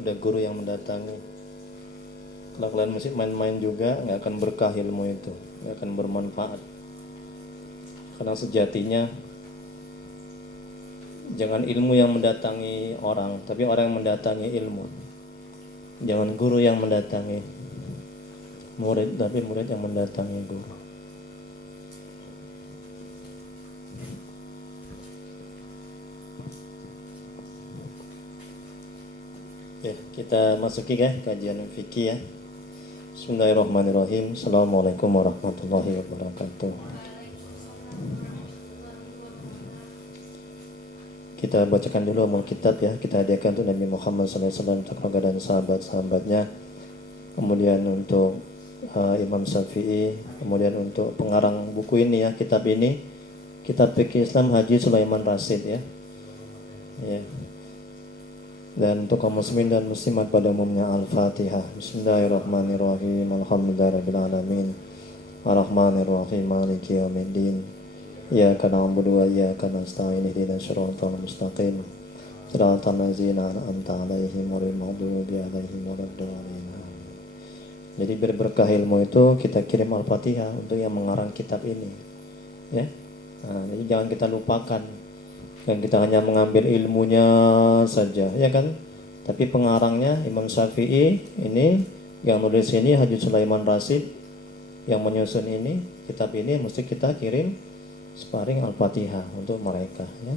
udah guru yang mendatangi. Kalau kalian masih main-main juga, nggak akan berkah ilmu itu, nggak akan bermanfaat. Karena sejatinya jangan ilmu yang mendatangi orang, tapi orang yang mendatangi ilmu. Jangan guru yang mendatangi murid, tapi murid yang mendatangi guru. Ya, kita masuki ya kajian fikih ya. Bismillahirrahmanirrahim. Assalamualaikum warahmatullahi wabarakatuh. Kita bacakan dulu amal kitab ya. Kita hadiahkan untuk Nabi Muhammad SAW, keluarga dan sahabat-sahabatnya. Kemudian untuk Imam Syafi'i. Kemudian untuk pengarang buku ini ya, kitab ini, Kitab Fikih Islam Haji Sulaiman Rasyid ya. Ya. Dan untuk kaum muslimin dan muslimat pada umumnya, Al-Fatihah. Bismillahirrahmanirrahim. Alhamdulillahirrahmanirrahim. Ar-Rahmanirrahim. Maliki yaumiddin. Iyyaka na'budu wa iyyaka nasta'in. Ihdinas siratal mustaqim. Siratal ladzina an'amta 'alaihim ghairil maghdubi 'alaihim waladdallin. Jadi biar berkah ilmu itu kita kirim Al-Fatihah untuk yang mengarang kitab ini. Ya. Nah, jadi jangan kita lupakan. Dan kita hanya mengambil ilmunya saja, ya kan? Tapi pengarangnya Imam Syafi'i ini, yang nulis ini Haji Sulaiman Rasyid, yang menyusun ini, kitab ini mesti kita kirim sparring Al-Fatihah untuk mereka, ya.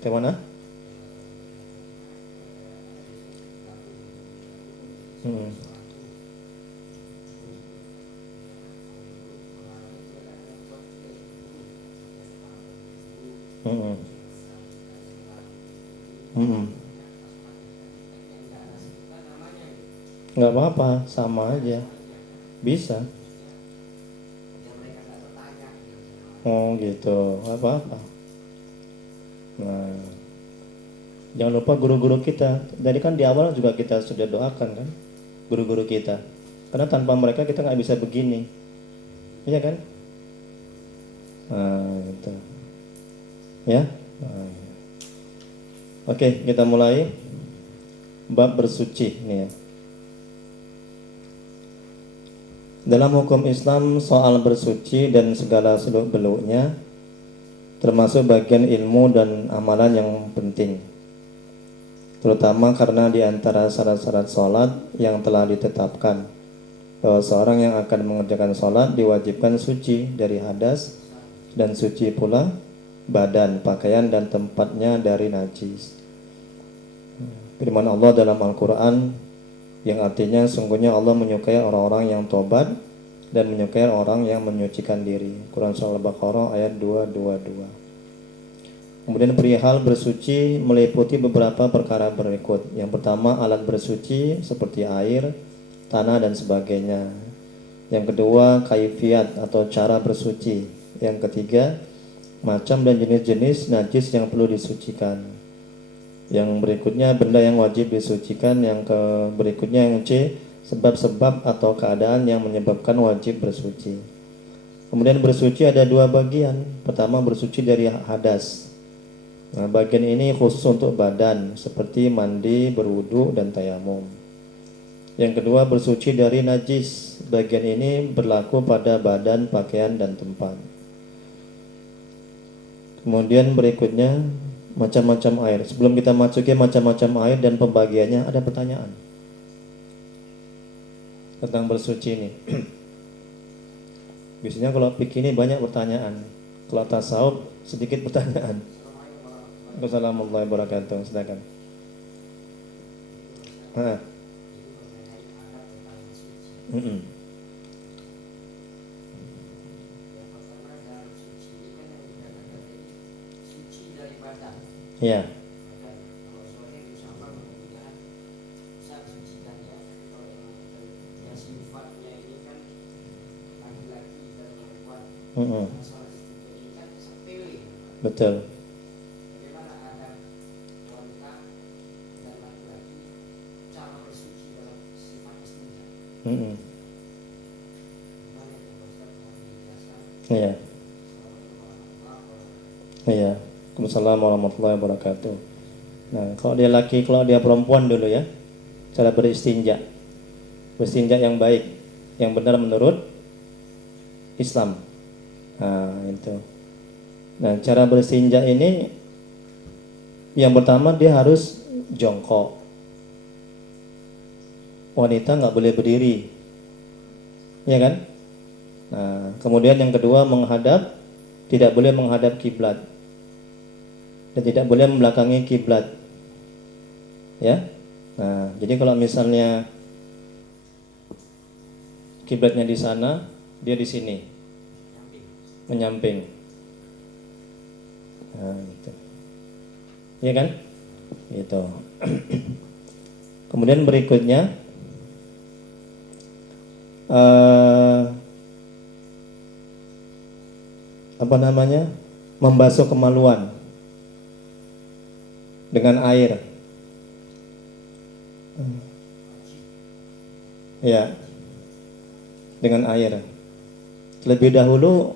Ke mana? Nggak apa-apa, sama aja, bisa. Oh gitu, nggak apa-apa. Nah, jangan lupa guru-guru kita. Jadi kan di awal juga kita sudah doakan kan, guru-guru kita. Karena tanpa mereka kita nggak bisa begini, iya kan? Nah, gitu. Ya. Nah. Oke, kita mulai bab bersuci nih ya. Dalam hukum Islam, soal bersuci dan segala seluk-beluknya termasuk bagian ilmu dan amalan yang penting. Terutama karena di antara syarat-syarat sholat yang telah ditetapkan bahwa seorang yang akan mengerjakan sholat diwajibkan suci dari hadas dan suci pula badan, pakaian dan tempatnya dari najis. Firman Allah dalam Al-Quran yang artinya sungguhnya Allah menyukai orang-orang yang tobat dan menyukai orang yang menyucikan diri. Quran Surah Al-Baqarah ayat 222. Kemudian perihal bersuci meliputi beberapa perkara berikut. Yang pertama, alat bersuci seperti air, tanah dan sebagainya. Yang kedua, kaifiat atau cara bersuci. Yang ketiga, macam dan jenis-jenis najis yang perlu disucikan. Yang berikutnya, benda yang wajib disucikan. Yang berikutnya yang C, sebab-sebab atau keadaan yang menyebabkan wajib bersuci. Kemudian bersuci ada dua bagian. Pertama, bersuci dari hadas. Nah, bagian ini khusus untuk badan, seperti mandi, berwudu, dan tayamum. Yang kedua, bersuci dari najis. Bagian ini berlaku pada badan, pakaian, dan tempat. Kemudian berikutnya, macam-macam air. Sebelum kita masuki macam-macam air dan pembagiannya, ada pertanyaan tentang bersuci ini. Biasanya kalau fikih ini banyak pertanyaan. Kalau tasawuf sedikit pertanyaan. Wassalamualaikum warahmatullahi wabarakatuh. Silakan. Ya. Betul. Iya. Iya. Assalamualaikum warahmatullahi wabarakatuh. Nah, kalau dia laki, kalau dia perempuan dulu ya, cara beristinja yang baik, yang benar menurut Islam. Nah, itu. Nah, cara beristinja ini yang pertama dia harus jongkok. Wanita nggak boleh berdiri, ya kan? Nah, kemudian yang kedua tidak boleh menghadap kiblat dan tidak boleh membelakangi kiblat, ya. Nah, jadi kalau misalnya kiblatnya di sana, dia di sini, menyamping, nah, gitu. Ya kan? Gitu. Kemudian berikutnya membasuh kemaluan dengan air. Ya, dengan air. Lebih dahulu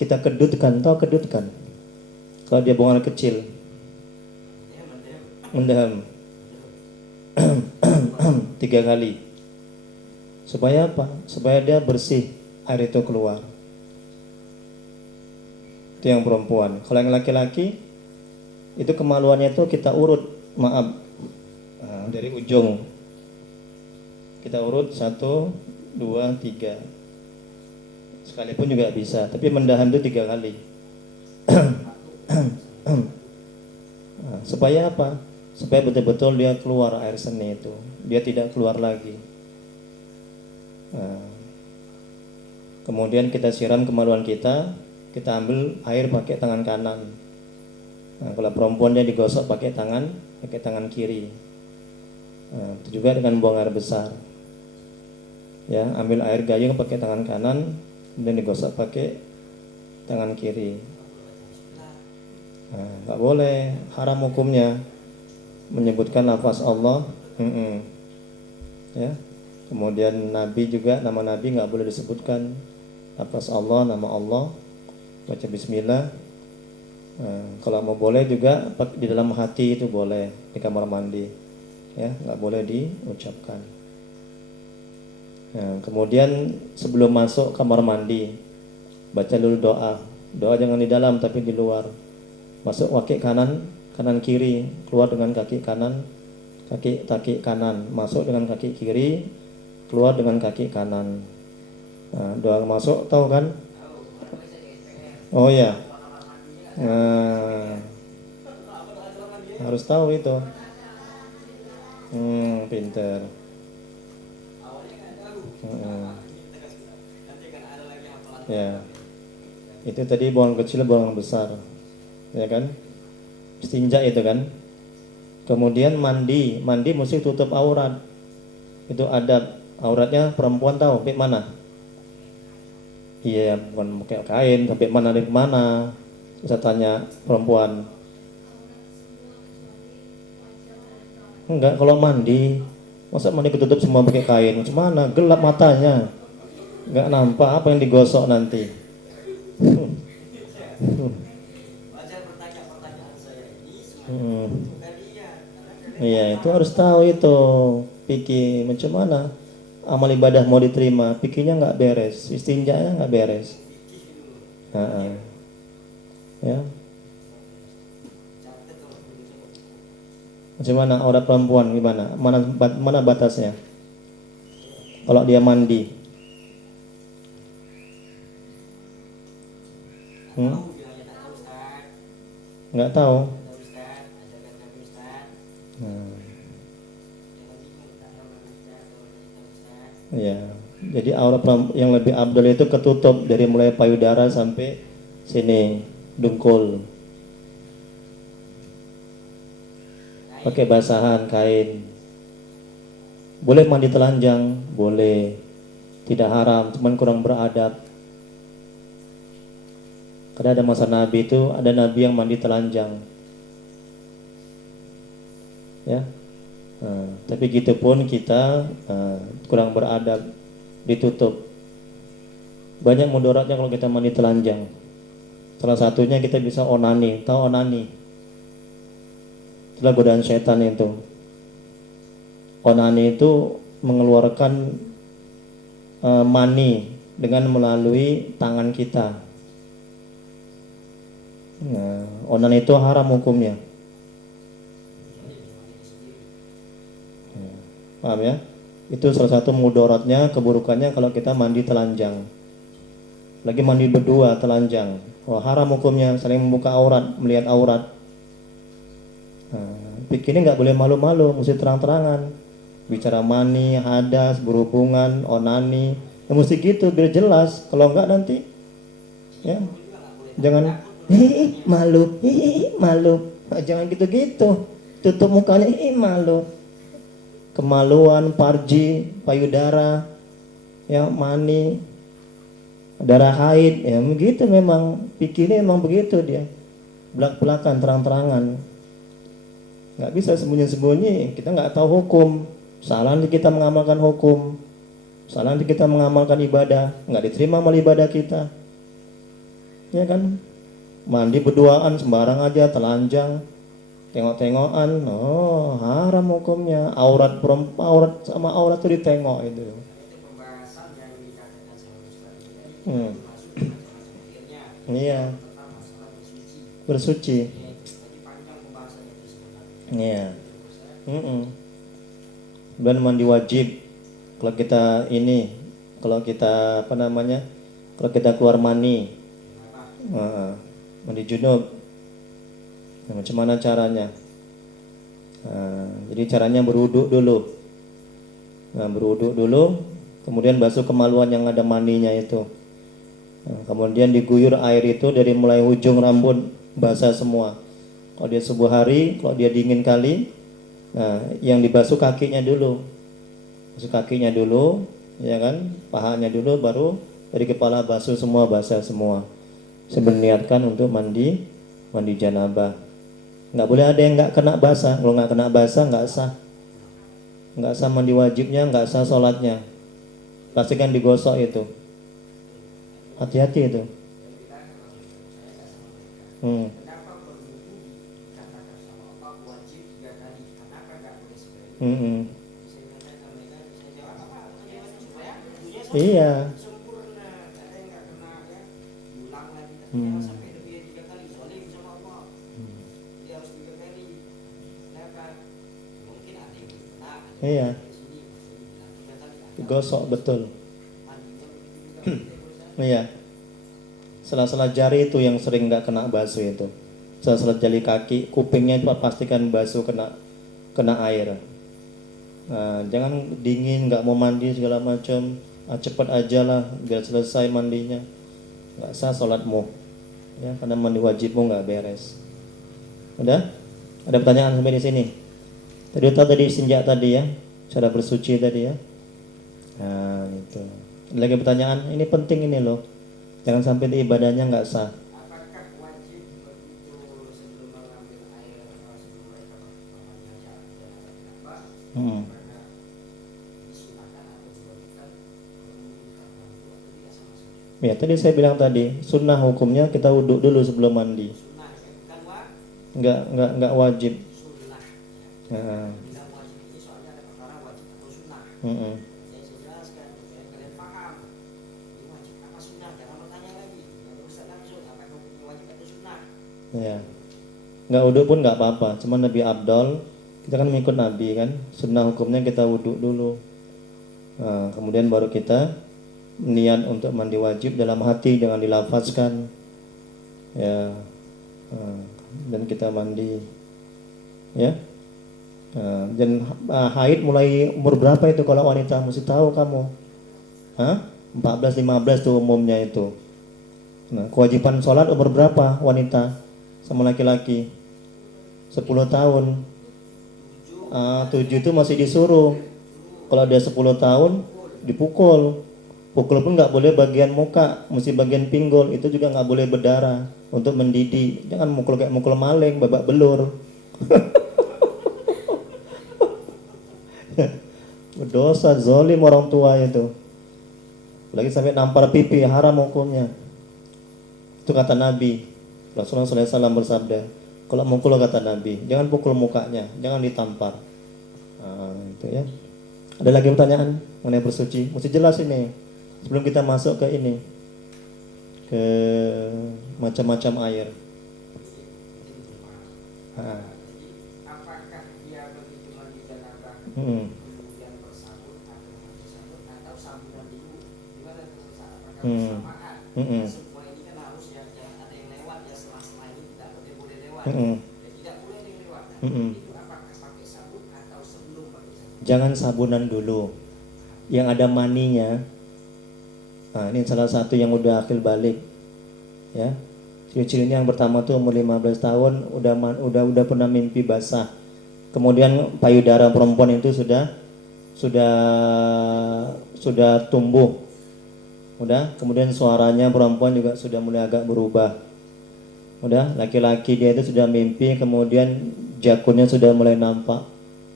kita kedutkan, tahu kedutkan? Kalau dia buang air kecil, mendam 3 kali. Supaya apa? Supaya dia bersih, air itu keluar. Itu yang perempuan. Kalau yang laki-laki itu kemaluannya itu kita urut, dari ujung kita urut 1, 2, 3. Sekalipun juga bisa, tapi mendahan itu 3 kali. Nah, supaya apa? Supaya betul-betul dia keluar air seni itu, dia tidak keluar lagi. Nah, kemudian kita siram kemaluan kita ambil air pakai tangan kanan. Nah, kalau perempuan dia digosok pakai tangan kiri. Nah, itu juga dengan buang air besar. Ya, ambil air gayung pakai tangan kanan, kemudian digosok pakai tangan kiri. Nah, nggak boleh, haram hukumnya. Menyebutkan lafaz Allah, ya. Kemudian Nabi juga, nama Nabi nggak boleh disebutkan. Lafaz Allah, nama Allah, baca Bismillah. Nah, kalau mau boleh juga di dalam hati itu boleh, di kamar mandi, ya, nggak boleh diucapkan. Nah, kemudian sebelum masuk kamar mandi, baca dulu doa. Doa jangan di dalam tapi di luar. Masuk kaki kanan kiri, keluar dengan kaki kanan, kaki kanan, masuk dengan kaki kiri, keluar dengan kaki kanan. Nah, doa masuk tahu kan? Oh ya. Nah, harus tahu itu. Pinter. Ya. Itu tadi buang kecil, buang besar. Ya kan? Istinja itu kan. Kemudian mandi mesti tutup aurat. Itu adab. Auratnya perempuan tahu sampai mana? Iya, bukan pakai kain, sampai mana dari mana? Saya tanya perempuan. Enggak, kalau mandi, masa mandi ketutup semua pakai kain? Gimana? Gelap matanya. Enggak nampak apa yang digosok nanti. Iya, itu harus tahu itu. Fikih macam mana amal ibadah mau diterima, fikihnya nggak beres, istinjanya nggak beres. Ya. Macam mana aurat perempuan gimana? Mana batasnya? Kalau dia mandi, nggak tahu. Ya, jadi aurat yang lebih abdul itu ketutup dari mulai payudara sampai sini, dengkul. Pakai basahan kain. Boleh mandi telanjang, boleh. Tidak haram, cuman kurang beradab. Karena ada masa Nabi itu, ada Nabi yang mandi telanjang. Ya. Nah, tapi gitu pun kita kurang beradab, ditutup. Banyak mudaratnya kalau kita mandi telanjang. Salah satunya kita bisa onani. Tahu onani? Itulah godaan setan itu. Onani itu mengeluarkan mani dengan melalui tangan kita. Nah, onani itu haram hukumnya. Paham ya? Itu salah satu mudaratnya, keburukannya kalau kita mandi telanjang. Lagi mandi berdua telanjang. Wah, haram hukumnya, saling membuka aurat, melihat aurat. Nah, bikinnya nggak boleh malu-malu, mesti terang-terangan. Bicara mani, hadas, berhubungan, onani, ya mesti gitu biar jelas. Kalau enggak nanti, ya jangan malu, malu. Nah, jangan gitu-gitu. Tutup mukanya, malu. Kemaluan, parji, payudara, ya mani, darah haid, ya begitu memang. Pikirnya memang begitu dia. Belak-belakan, terang-terangan. Nggak bisa sembunyi-sembunyi. Kita nggak tahu hukum. Salah nanti kita mengamalkan hukum, salah nanti kita mengamalkan ibadah, nggak diterima amal ibadah kita, ya kan? Mandi berduaan sembarang aja, telanjang, tengok-tengokan, oh haram hukumnya. Aurat perempuan, aurat sama aurat itu ditengok itu. Pembahasan yang dikatakan sama Ustaz ini Iya, bersuci. Jadi panjang pembahasannya itu sebenarnya. Iya. Dan mandi wajib. Kalau kita ini, kalau kita apa namanya, kalau kita keluar mani, mandi junub. Nah, macam mana caranya? Jadi caranya berwuduk dulu. Nah, berwuduk dulu, kemudian basuh kemaluan yang ada maninya itu. Nah, kemudian diguyur air itu dari mulai ujung rambut basah semua. Kalau dia subuh hari, kalau dia dingin kali, nah yang dibasuh kakinya dulu. Basuh kakinya dulu, ya kan? Pahanya dulu, baru dari kepala basuh semua, basah semua. Sebenarnya untuk mandi janabah. Nggak boleh ada yang nggak kena basah. Kalau nggak kena basah nggak sah. Nggak sah mandi wajibnya, nggak sah sholatnya. Pastikan digosok itu. Hati-hati itu. Kenapa berwudu dikatakan sama Allah wajib 3 kali? Kenapa nggak boleh sekali? Iya. Sempurna, ada yang nggak kena ya, diulang lagi, tapi jangan sampai lebih 3 kali. Zalim sama Allah, dia harus 3 kali. Kenapa? Mungkin ada yang kena. Iya. Di sini bilang 3 kali. Gosok betul. Mandinya begitu juga. Iya. Sela-sela jari itu yang sering nggak kena basuh itu. Sela-sela jari kaki, kupingnya itu pastikan basuh kena air. Nah, jangan dingin, nggak mau mandi segala macam. Cepat aja lah biar selesai mandinya. Nggak sah sholatmu, ya, karena mandi wajibmu nggak beres. Udah? Ada pertanyaan sampai di sini? Tadi istinja tadi ya, cara bersuci tadi ya. Nah itu. Ada lagi pertanyaan? Ini penting ini loh. Jangan sampai di ibadahnya nggak sah. Apakah wajib berwudu sebelum mengambil air atau sebelum mereka mengambil janabah? Ya tadi saya bilang tadi sunnah hukumnya kita wudhu dulu sebelum mandi. Sunnah, bukan Nggak wajib. Sunnah. Nah. Bilang wajib ini soalnya ada perkara wajib atau sunnah. Saya jelaskan supaya kalian paham. Ini wajib apa sunnah? Jangan bertanya lagi. Jangan usah langsung apa hukumnya wajib atau sunnah. Ya. Nggak wudhu pun nggak apa-apa. Cuma Nabi Abdul kita kan mengikut Nabi kan. Sunnah hukumnya kita wudhu dulu. Nah, kemudian baru kita niat untuk mandi wajib dalam hati, jangan dilafazkan ya. Dan kita mandi ya. Dan haid mulai umur berapa itu kalau wanita? Mesti tahu kamu. 14-15 tuh umumnya itu. Nah, kewajiban sholat umur berapa wanita sama laki-laki? 10 tahun. 7 itu masih disuruh. Kalau dia 10 tahun dipukul. Pukul pun nggak boleh bagian muka, mesti bagian pinggul. Itu juga nggak boleh berdarah untuk mendidik. Jangan mukul kayak mukul maling, babak belur. Berdosa, zalim orang tua itu. Lagi sampai nampar pipi, haram hukumnya. Itu kata Nabi. Rasulullah SAW bersabda, Kalau mukul kata Nabi, jangan pukul mukanya, jangan ditampar. Itu ya. Ada lagi pertanyaan mengenai bersuci? Mesti jelas ini sebelum kita masuk ke ini, ke macam-macam air. Jadi apakah dia begitu mandi janabah Hmm. kemudian bersabun atau bersabun atau sabunan dulu? Gimana tuh Ustaz? Apakah Hmm. bersamaan? Hmm. Semua ini kan harus ya jangan ada yang lewat ya setelah ini tidak boleh lewat. Hmm. Ya, tidak boleh ada yang lewat. Nah, Hmm. itu apakah pakai sabun atau sebelum pakai sabun? Jangan sabunan dulu. Yang ada maninya. Nah, ini salah satu yang udah akil balik. Ya. Ciri-cirinya yang pertama tuh umur 15 tahun udah pernah mimpi basah. Kemudian payudara perempuan itu sudah tumbuh. Udah, kemudian suaranya perempuan juga sudah mulai agak berubah. Udah, laki-laki dia itu sudah mimpi, kemudian jakunnya sudah mulai nampak.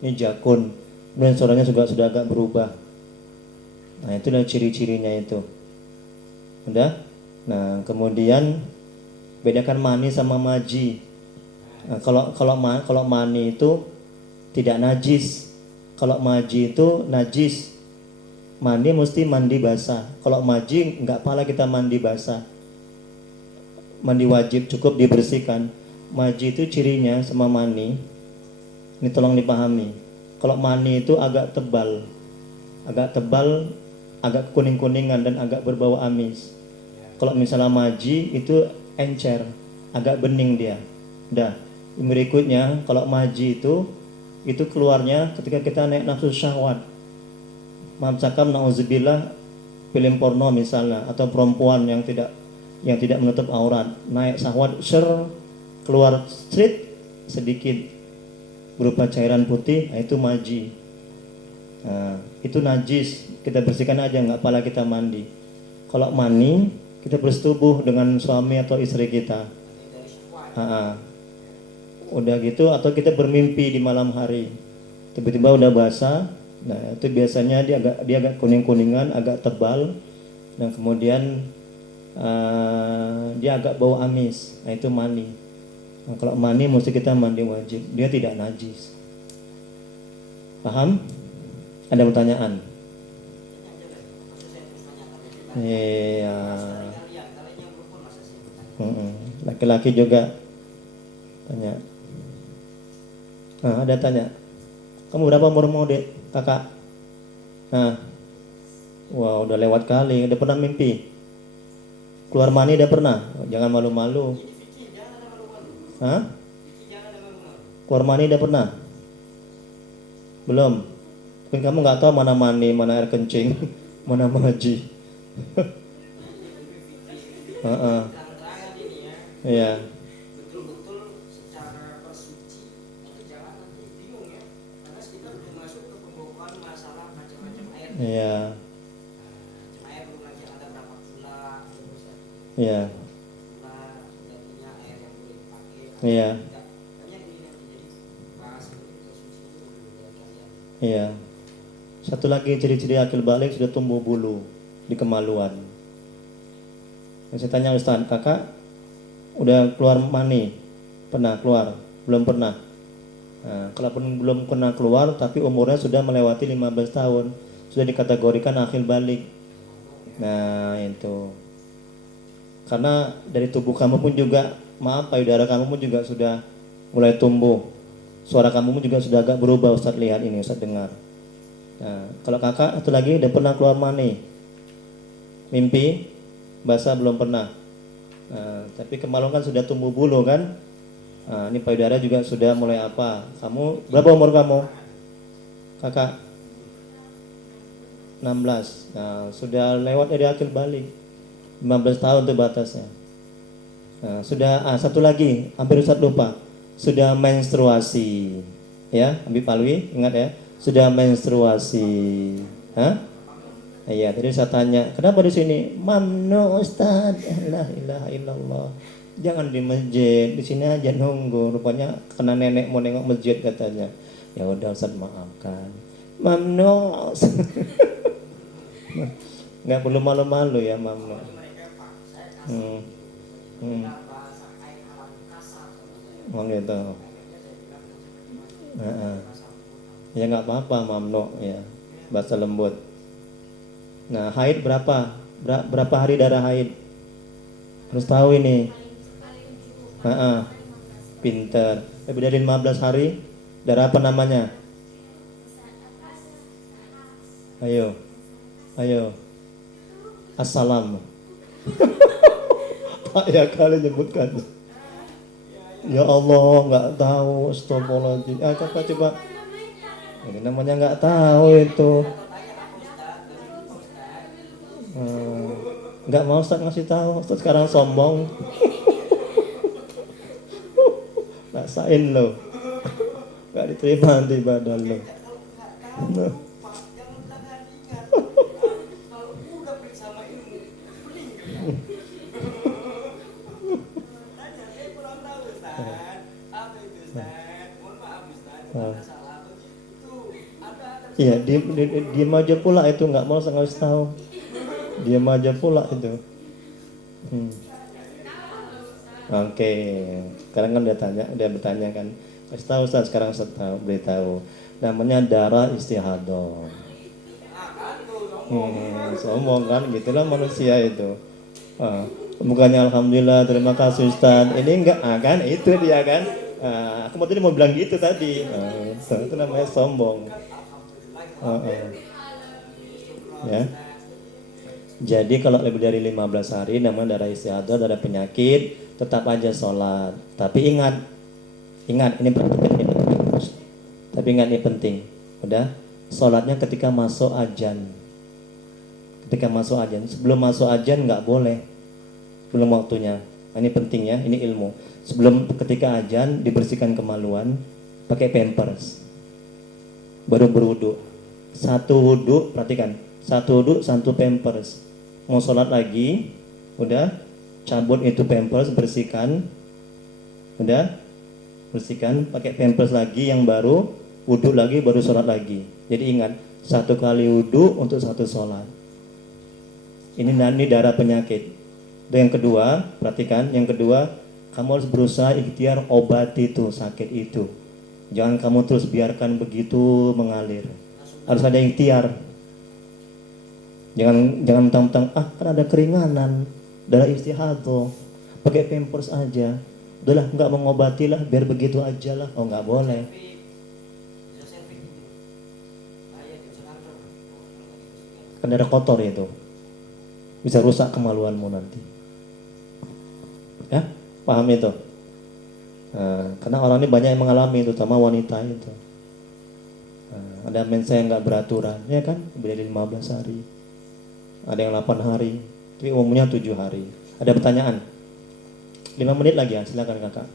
Ini jakun. Kemudian suaranya juga sudah agak berubah. Nah, itulah ciri-cirinya itu. Udah. Nah, kemudian bedakan mani sama maji. Nah, kalau mani itu tidak najis. Kalau maji itu najis. Mandi mesti mandi basah. Kalau maji nggak pala kita mandi basah. Mandi wajib cukup dibersihkan. Maji itu cirinya sama mani. Ini tolong dipahami. Kalau mani itu agak tebal, agak kuning-kuningan dan agak berbau amis. Kalau misalnya maji itu encer, agak bening dia. Dah. Berikutnya kalau maji itu keluarnya ketika kita naik nafsu syahwat. Maaf cakap nauzubillah film porno misalnya atau perempuan yang tidak menutup aurat, naik syahwat keluar street sedikit berupa cairan putih, nah itu maji. Nah, itu najis, kita bersihkan aja, nggak pala kita mandi. Kalau mani, kita bersetubuh dengan suami atau istri kita. Dari syahwat. Udah gitu, atau kita bermimpi di malam hari, tiba-tiba udah basah. Nah itu biasanya dia agak kuning-kuningan, agak tebal, dan kemudian dia agak bau amis. Nah itu mani. Nah, kalau mani mesti kita mandi wajib, dia tidak najis. Paham? Ada pertanyaan? Maksud saya terus tanyakan Iya. kalian yang perempuan masa saya bertanya. Laki-laki juga tanya. Nah, ada tanya. Kamu berapa umurmu, Dek? Kakak? Nah. Wah, udah lewat kali. Udah pernah mimpi? Keluar mani udah pernah? Jangan malu-malu. Jadi fikir jangan ada malu-malu. Hah? Fikir jangan ada malu-malu. Keluar mani udah pernah? Belum? Mungkin kamu nggak tahu mana mani, mana air kencing, mana maji. Terang-terangan ini ya. Iya. Betul-betul secara bersuci itu jangan nanti bingung ya. Karena kita belum masuk ke pembawaan masalah macam-macam air. Iya. Macam air belum lagi ada berapa pula. Iya. Pula jadinya air yang boleh dipakai. Iya. Tidak. Banyak ini nanti jadi bahas ini bersuci itu dari kalian. Iya. Satu lagi ciri-ciri akil balik sudah tumbuh bulu di kemaluan. Saya tanya Ustaz, kakak udah keluar mani? Pernah keluar? Belum pernah? Nah, kalaupun belum pernah keluar tapi umurnya sudah melewati 15 tahun, sudah dikategorikan akil balik. Nah itu. Karena dari tubuh kamu pun juga, payudara kamu pun juga sudah mulai tumbuh. Suara kamu pun juga sudah agak berubah, Ustaz lihat ini, Ustaz dengar. Nah, kalau kakak satu lagi udah pernah keluar mani? Mimpi? Basah belum pernah. Nah, tapi kemaluan kan sudah tumbuh bulu kan? Nah, ini payudara juga sudah mulai apa? Kamu berapa umur kamu? Kakak 16. Nah, sudah lewat dari akil balik. 15 tahun itu batasnya. Nah, sudah satu lagi, hampir Ustaz lupa. Sudah menstruasi. Ya, Habib Alwi, ingat ya? Sudah menstruasi. Hah? Iya, tadi saya tanya, kenapa di sini? Mamnu Ustaz, la ilaha illallah. Jangan di masjid, di sini aja nunggu. Rupanya kena nenek mau nengok masjid katanya. Ya udah Ustaz maafkan. Mamnu. Nggak perlu malu-malu ya Mamnu. Mereka pak, saya kasih bahasa air alam kasar. Oh gitu. Heeh. Ya nggak apa-apa, mamnu ya. Bahasa lembut. Nah, haid berapa? Berapa hari darah haid? Harus tahu ini. Heeh. Pinter. Lebih dari 15 hari darah apa namanya? Ayo. Ayo. Assalam. Pak ya kali nyebutkan. Ya Allah, nggak tahu. Astagfirullahaladzim. Coba. Ini namanya nggak tahu itu. Nggak mau Ustaz ngasih tahu. Ustaz sekarang sombong. Rasain lo. Nggak diterima nanti badan lo. Nah. Kalau udah periksa sama ilmu, pening. Tanya, saya kurang tahu Ustaz. Apa itu Ustaz? Mohon maaf Ustaz, ada salah begitu. Ada. Iya, diam aja pula itu, nggak mau ngasih tahu. Diam aja pula itu. Oke, sekarang kan dia bertanya kan. Kasih tahu Ustaz, sekarang Ustaz tahu, beritahu. Namanya darah istihadah. Sombong kan, gitulah manusia itu. Bukannya alhamdulillah, terima kasih Ustaz. Ini enggak, kan itu dia kan. Aku tadi mau bilang gitu tadi. Itu namanya sombong. Ya. Jadi kalau lebih dari 15 hari namanya darah istihadah, darah penyakit, tetap aja sholat. Tapi ingat ini penting. Tapi ingat ini penting. Udah, sholatnya ketika masuk ajan. Ketika masuk ajan. Sebelum masuk ajan nggak boleh. Belum waktunya. Ini penting ya, ini ilmu. Sebelum ketika ajan dibersihkan kemaluan, pakai pampers. Baru berwudu. Satu wudu, perhatikan. Satu wudu, satu pampers. Mau sholat lagi, udah cabut itu pampers, bersihkan, udah bersihkan, pakai pampers lagi yang baru, wudu lagi, baru sholat lagi. Jadi ingat, satu kali wudu untuk satu sholat. Ini darah penyakit. Dan yang kedua, perhatikan, yang kedua, kamu harus berusaha ikhtiar obat itu, sakit itu. Jangan kamu terus biarkan begitu mengalir. Harus ada ikhtiar. Jangan mentang-mentang kan ada keringanan, darah istihadah, pakai pampers aja. Udahlah, nggak mengobati lah, biar begitu aja lah. Oh, nggak boleh. Kan darah kotor itu, bisa rusak kemaluanmu nanti. Ya, paham itu? Karena orang ini banyak yang mengalami, terutama wanita itu. Ada mens yang nggak beraturan, ya kan? Lebih dari 15 hari. Ada yang 8 hari, tapi umumnya 7 hari. Ada pertanyaan? 5 menit lagi ya, silakan kakak.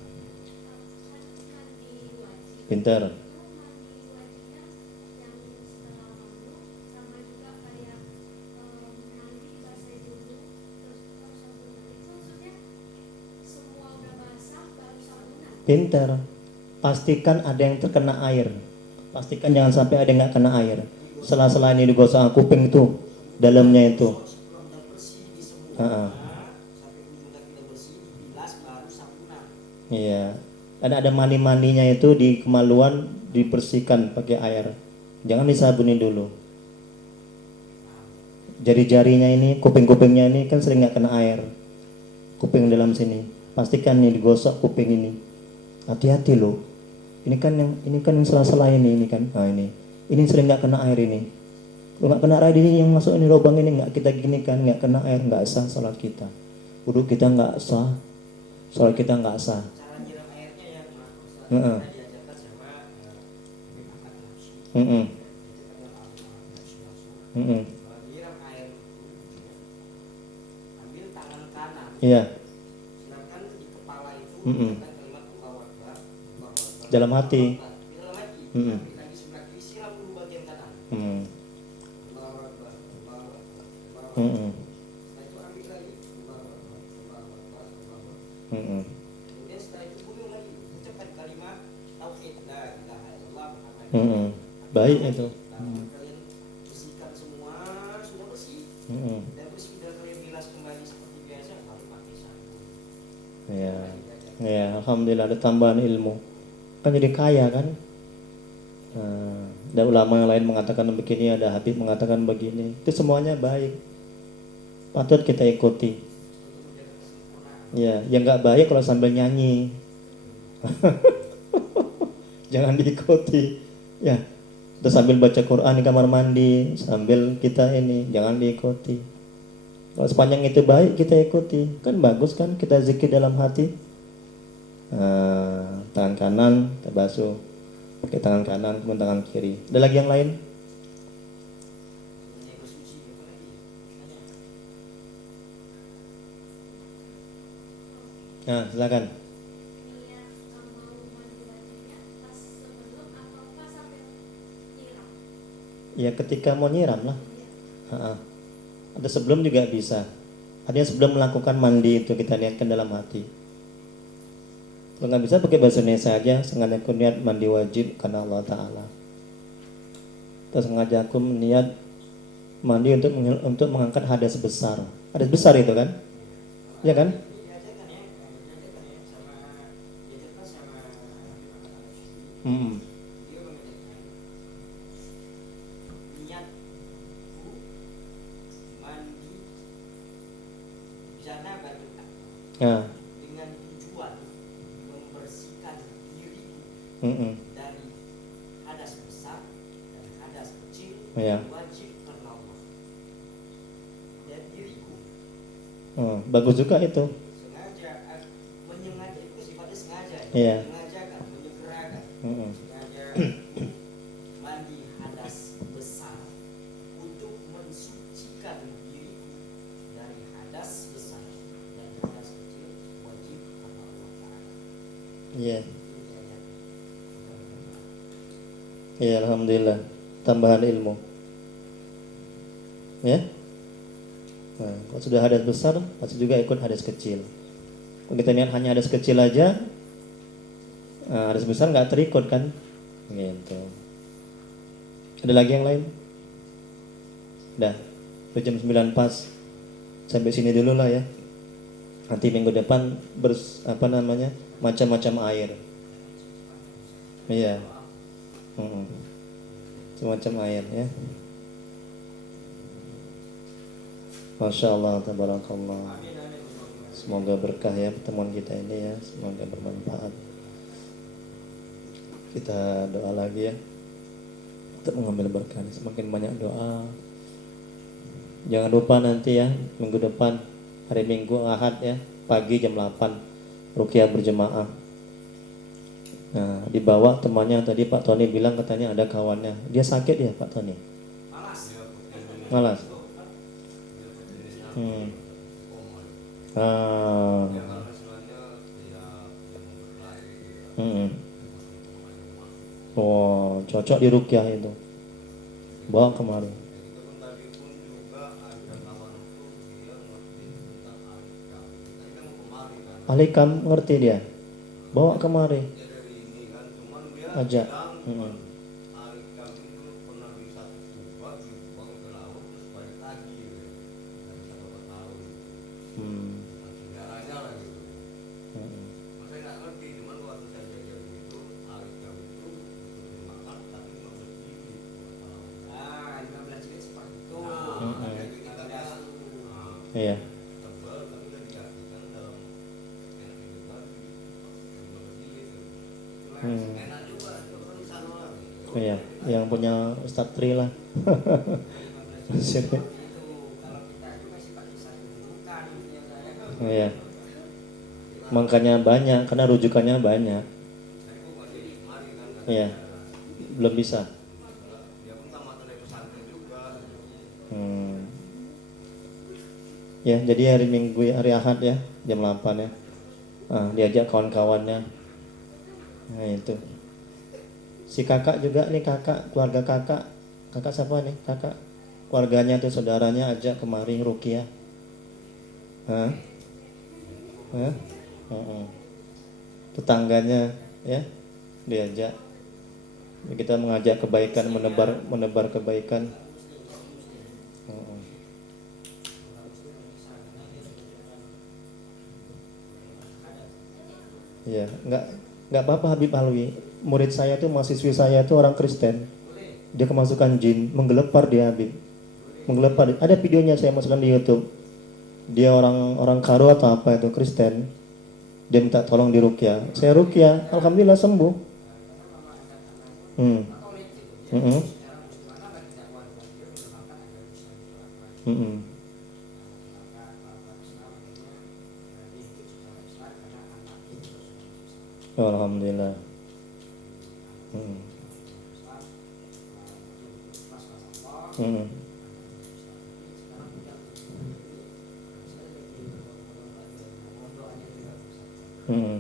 Pinter. Pinter. Pastikan ada yang terkena air. Pastikan jangan sampai ada yang nggak kena air. Sela-sela ini digosok kuping itu, dalamnya itu. Iya. Dan ada mani-maninya itu di kemaluan, dibersihkan pakai air. Jangan disabuni dulu. Jari-jarinya ini, kuping-kupingnya ini kan sering nggak kena air. Kuping dalam sini. Pastikan nih digosok kuping ini. Hati-hati loh. Ini kan yang sela-sela ini kan. Nah ini sering nggak kena air ini. Kalau nggak kena air ini yang masuk ini lubang ini nggak kita gini kan, nggak kena air, nggak sah salat kita. Wudu kita nggak sah, salat kita nggak sah. Cara nyiram airnya ya, Mas. Heeh. Diajarkan sama Heeh. Heeh. nyiram air. Ambil tangan kanan. Iya. Silakan di kepala itu. Heeh. Kalimat Allahu Akbar. Dalam hati. Di dalam hati. Heeh. Lagi sebelah kiri siram dulu bagian kanan. Heeh. Allahu Akbar. Allahu Akbar. Heeh. Setelah itu ambil lagi. Allahu Akbar. Allahu Akbar. Allahu Akbar. Heeh. Kemudian setelah itu bunuh lagi. Ucapkan kalimat tauhid la ilaha illallah Muhammad. Heeh. Baik itu. Kalian bersihkan semua, sudah bersih. Heeh. Dan sudah kalian bilas kembali seperti biasa, baru pakai sabun. Iya. Ya, alhamdulillah ada tambahan ilmu. Kan jadi kaya kan? Ada ulama yang lain mengatakan begini, ada Habib mengatakan begini. Itu semuanya baik. Patut kita ikuti. Ya, yang nggak baik kalau sambil nyanyi. Jangan diikuti. Ya, terus sambil baca Quran di kamar mandi, sambil kita ini, jangan diikuti. Kalau sepanjang itu baik kita ikuti, kan bagus kan kita zikir dalam hati. Tangan kanan kita basuh, pakai tangan kanan, kemudian tangan kiri. Ada lagi yang lain? Ini bersuci apa lagi? Nah, silakan. Ya ketika mau nyiram lah. Ada sebelum juga bisa. Ada yang sebelum melakukan mandi itu kita niatkan dalam hati. Kalau nggak bisa pakai bahasa Indonesia aja, sengaja aku niat mandi wajib karena Allah Ta'ala. Terus sengaja aku niat mandi untuk mengangkat hadas besar. Hadas besar itu kan? Ya kan? Diajarkan ya, sama diajarkan sama Hmm. dia mengajarkan niatku mandi janabah Nah. dengan tujuan membersihkan diriku dari hadas besar dan hadas kecil Ya. wajib karena Allah dan diriku Bagus juga itu. sengaja menyengaja itu sifatnya sengaja Iya. mengajarkan menyegerakan sengaja mandi hadas besar untuk mensucikan diriku dari hadas besar dan hadas kecil wajib karena Allah Ta'ala. Iya. Iya, alhamdulillah. Tambahan ilmu. Ya. Nah, kalau sudah hadas besar, pasti juga ikut hadas kecil. Kalau kita niat hanya hadas kecil aja, hadas besar nggak terikut kan? Gitu. Ada lagi yang lain? Dah, udah jam 9 pas. Sampai sini dulu lah ya. Nanti minggu depan macam-macam air. Iya. Semacam air ya. Masya Allah, tabarakallah. Semoga berkah ya pertemuan kita ini ya. Semoga bermanfaat. Kita doa lagi ya untuk mengambil berkah. Semakin banyak doa. Jangan lupa nanti ya minggu depan hari Minggu Ahad ya pagi jam 8 ruqyah berjemaah. Nah dibawa temannya tadi Pak Tony bilang katanya ada kawannya. Dia sakit ya Pak Tony? Malas. Oh, cocok di ruqyah itu. Bawa kemari. Alikam ngerti dia. Bawa kemari. Ajak. Iya. Iya, yang punya Ustadz Tri lah. Iya. Makanya banyak, karena rujukannya banyak. Iya. Belum bisa. Ya, jadi hari Minggu, hari Ahad ya, jam 8 ya. Diajak kawan-kawannya. Nah itu. Si kakak juga nih, keluarga kakak. Kakak siapa nih? Kakak. Keluarganya tuh saudaranya ajak kemari ruqyah. Tetangganya ya diajak. Kita mengajak kebaikan, menebar kebaikan. Ya, nggak apa-apa Habib Alwi. Murid saya tuh, mahasiswi saya tuh orang Kristen. Dia kemasukan jin, menggelepar dia Habib. Menggelepar. Ada videonya saya masukkan di YouTube. Dia orang Karo atau apa itu Kristen. Dia minta tolong diruqyah. Saya ruqyah, alhamdulillah sembuh. Hmm. Mm-mm. Mm-mm. Oh, alhamdulillah. Mm-mm. Mm-mm. Mm-mm.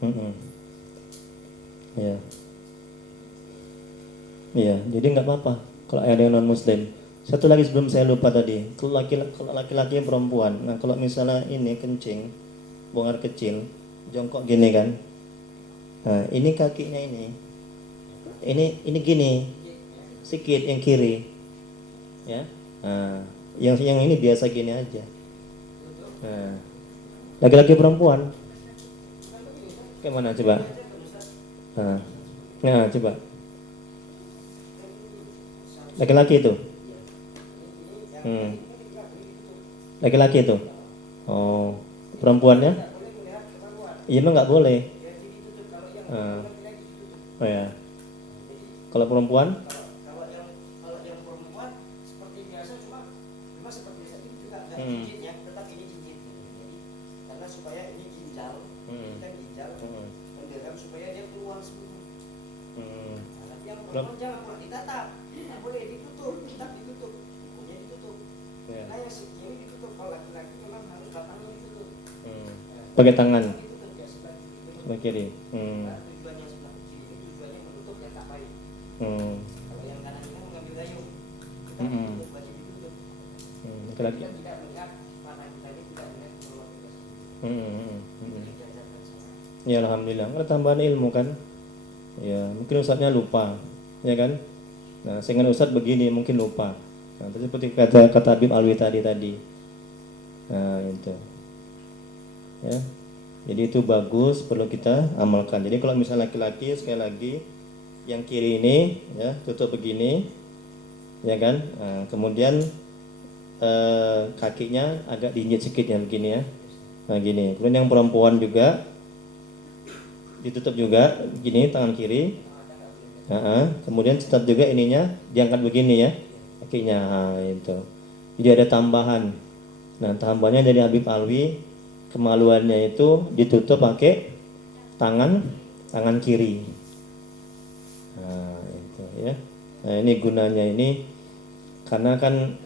Mm-mm. Iya. Iya, jadi nggak apa-apa kalau ada yang non muslim. Satu lagi sebelum saya lupa tadi, kalau laki-laki yang perempuan, nah kalau misalnya ini kencing, buang air kecil, jongkok gini kan, nah ini kakinya ini gini, sikit yang kiri, ya, nah yang ini biasa gini aja. Nah, laki-laki perempuan, kayak mana coba? Nah, nah coba, laki-laki itu, hmm. Laki-laki itu, oh, perempuannya? Iya emang nggak boleh. Nah, oh ya, kalau perempuan? Kalau yang perempuan seperti biasa, cuma memang seperti biasa ini juga nggak Hmm. cincin ya, tetap ini cincin. Jadi karena supaya ini ginjal, Hmm. kita ginjal, Hmm. menggeram supaya dia keluar semua. Hmm. Nah, tapi yang perempuan jangan pula ditatap, nggak boleh ditutup, tetap ditutup, bukunya ditutup. Ya. Nah yang segini ditutup, kalau laki-laki memang harus batangnya ditutup. Hmm. Pakai tangan Ditutup ya sebelah kiri. sebelah kiri. Hmm. Nah, tujuannya sebelah kiri ini tujuannya menutup yang tak baik. Hmm. Kalau yang kanan ini mengambil gayung, kita Hmm. ditutup, baju ditutup. Hmm. Laki-laki. Kita tidak melihat mata kita ini tidak melihat keluar kita sendiri. Hmm. Hmm. Jadi diajarkan sama. Ya alhamdulillah, ada tambahan ilmu kan. Ya mungkin ustadznya lupa, ya kan. Nah sehingga ustadz begini mungkin lupa. Nah, seperti kata Habib Alwi tadi. Nah itu, ya. Jadi itu bagus, perlu kita amalkan. Jadi kalau misalnya laki-laki sekali lagi, yang kiri ini ya tutup begini, ya kan. Nah, kemudian kakinya agak diinjek sedikit ya begini ya. Nah gini. Kemudian yang perempuan juga ditutup juga gini tangan kiri. Kemudian tetap juga ininya diangkat begini ya kakinya. Nah, itu. Jadi ada tambahan. Nah tambahannya dari Habib Alwi, kemaluannya itu ditutup pakai tangan kiri. Nah itu ya. Nah ini gunanya ini karena kan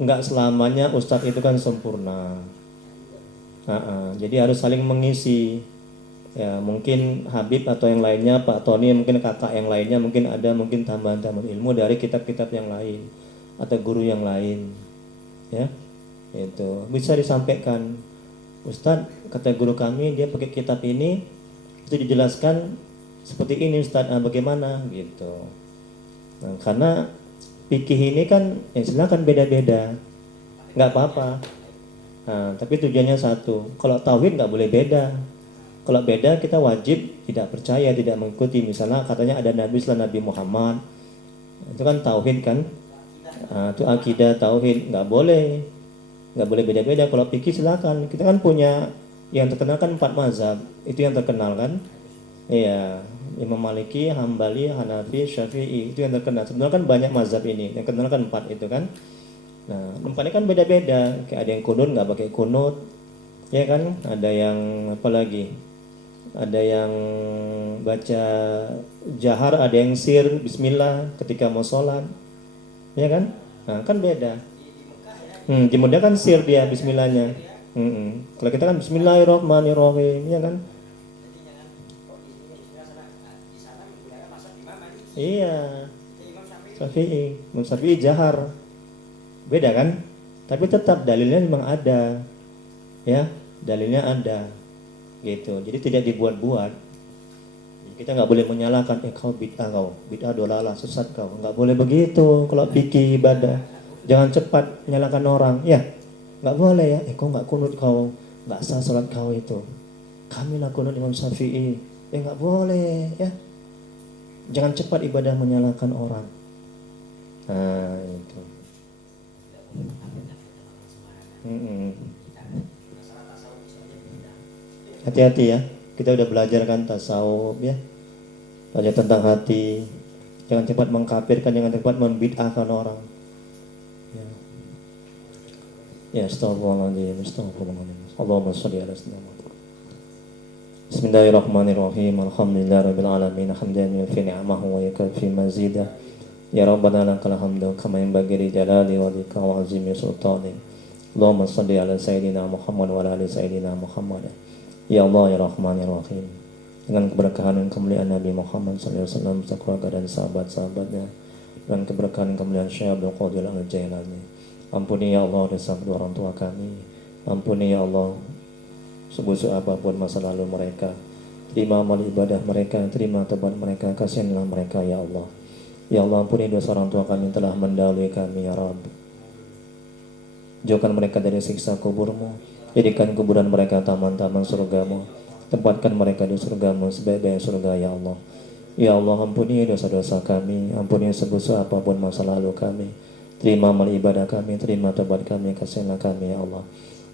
nggak selamanya ustadz itu kan sempurna. Jadi harus saling mengisi. Ya mungkin Habib atau yang lainnya, Pak Tony, mungkin kakak yang lainnya, mungkin ada mungkin tambahan-tambahan ilmu dari kitab-kitab yang lain atau guru yang lain. Ya, itu bisa disampaikan. Ustadz, kata guru kami dia pakai kitab ini, itu dijelaskan seperti ini Ustadz, bagaimana gitu. Nah, karena fikih ini kan ya silakan beda-beda, nggak apa-apa. Nah, tapi tujuannya satu. Kalau tauhid nggak boleh beda. Kalau beda kita wajib tidak percaya, tidak mengikuti. Misalnya katanya ada Nabi setelah Nabi Muhammad, itu kan tauhid kan. Nah, itu akidah tauhid, nggak boleh beda-beda. Kalau fikih silakan. Kita kan punya yang terkenal kan 4 mazhab, itu yang terkenal kan. Iya, Imam Maliki, Hambali, Hanafi, Syafi'i, itu yang terkenal. Sebenarnya kan banyak mazhab ini, yang terkenal kan 4 itu kan. Nah, tempatnya kan beda-beda. Kayak ada yang kunut nggak pakai kunut, ya kan. Ada yang apa lagi? Ada yang baca jahar, ada yang sir Bismillah ketika mau sholat, ya kan. Nah, kan beda. Di Mekah kan sir dia Bismillahnya. Kalau kita kan Bismillahirrahmanirrahim, ya kan. Jadi jangan kok di sini istilah sana, di sana menggunakan mazhab Imam Malik. Iya, Imam Syafi'i. Imam Syafi'i jahar, beda kan. Tapi tetap dalilnya memang ada, ya, dalilnya ada, gitu. Jadi tidak dibuat-buat. Kita nggak boleh menyalahkan, kau bid'ah dolalah, sesat kau. Nggak boleh begitu kalau fikih ibadah. Jangan cepat menyalahkan orang. Ya, nggak boleh ya. Kok nggak kunut kau? Nggak sah salat kau itu. Kami lah kunut Imam Syafi'i. Ya nggak boleh ya. Jangan cepat ibadah menyalahkan orang. Nah itu. Masalah tasawuf misalnya beda. Hati-hati ya. Kita udah belajar kan tasawuf ya. Belajar tentang hati. Jangan cepat mengkafirkan, jangan cepat membid'ahkan orang. Ya. Ya, astagfirullahaladzim, astagfirullahaladzim. Allahumma sholli ala sayyidina Muhammad. Bismillahirrahmanirrahim. Alhamdulillahirabbil alamin. Hamdan yufi ni'amahu wa yukafi mazidah. Ya Rabbana lakal hamdu kama yanbaghi li jalali wajhika wa 'azimi sultanik. Allahumma sholli ala sayyidina Muhammad wa ala ali sayyidina Muhammad. Ya Allah ya Rahman ya Rahim. Dengan keberkahan dan kemuliaan Nabi Muhammad SAW, keluarga dan sahabat-sahabatnya, dengan keberkahan dan kemuliaan Syekh Abdul Qadir Al-Jailani. Ampuni ya Allah dosa kedua orang tua kami. Ampuni ya Allah sebusuk apapun masa lalu mereka. Terima amal ibadah mereka, terima tobat mereka, kasihanlah mereka ya Allah. Ya Allah, ampuni dosa orang tua kami yang telah mendahului kami ya Rabb. Jauhkan mereka dari siksa kuburmu. Jadikan kuburan mereka taman-taman surgamu. Tempatkan mereka di surgamu sebaik-baik surga ya Allah. Ya Allah, ampuni dosa-dosa kami. Ampuni sebesar apapun masa lalu kami. Terima amal ibadah kami, terima tobat kami, kasihanlah kami ya Allah.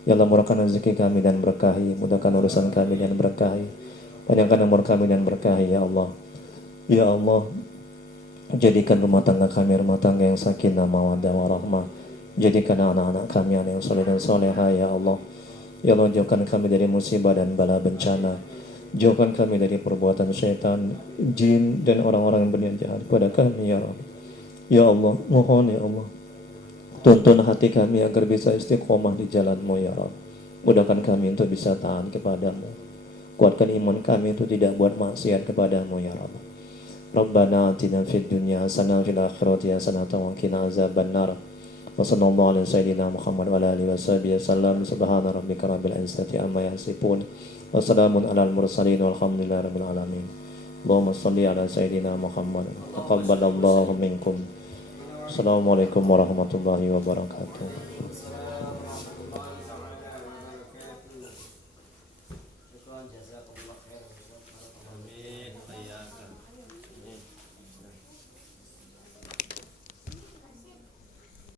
Ya Allah, murahkan rezeki kami dan berkahi. Mudahkan urusan kami dan berkahi. Panjangkan umur kami dan berkahi ya Allah. Ya Allah, jadikan rumah tangga kami rumah tangga yang sakinah mawaddah warahmah. Jadikan anak-anak kami anak yang soleh dan soleha ya Allah. Ya Allah, jauhkan kami dari musibah dan bala bencana. Jauhkan kami dari perbuatan syaitan, jin dan orang-orang yang berniat jahat kepada kami ya Rabb. Ya Allah, mohon ya Allah, tuntun hati kami agar bisa istiqomah di jalan-Mu ya Rabb. Mudahkan kami untuk bisa taat kepadamu. Kuatkan iman kami untuk tidak buat maksiat kepadamu ya Rabb. Rabbana atina fid dunya hasanah fil akhirati hasanah wa qina azabannar. Wa sallallahu ala sayyidina Muhammad wa ala alihi washabihi wasallam. Subhana rabbika rabbil izzati amma yasifun. Wa salamun alal mursalin walhamdulillahi rabbil alamin. Allahumma shalli ala sayyidina Muhammad. Taqabbalallahu minkum. Assalamualaikum warahmatullahi wabarakatuh.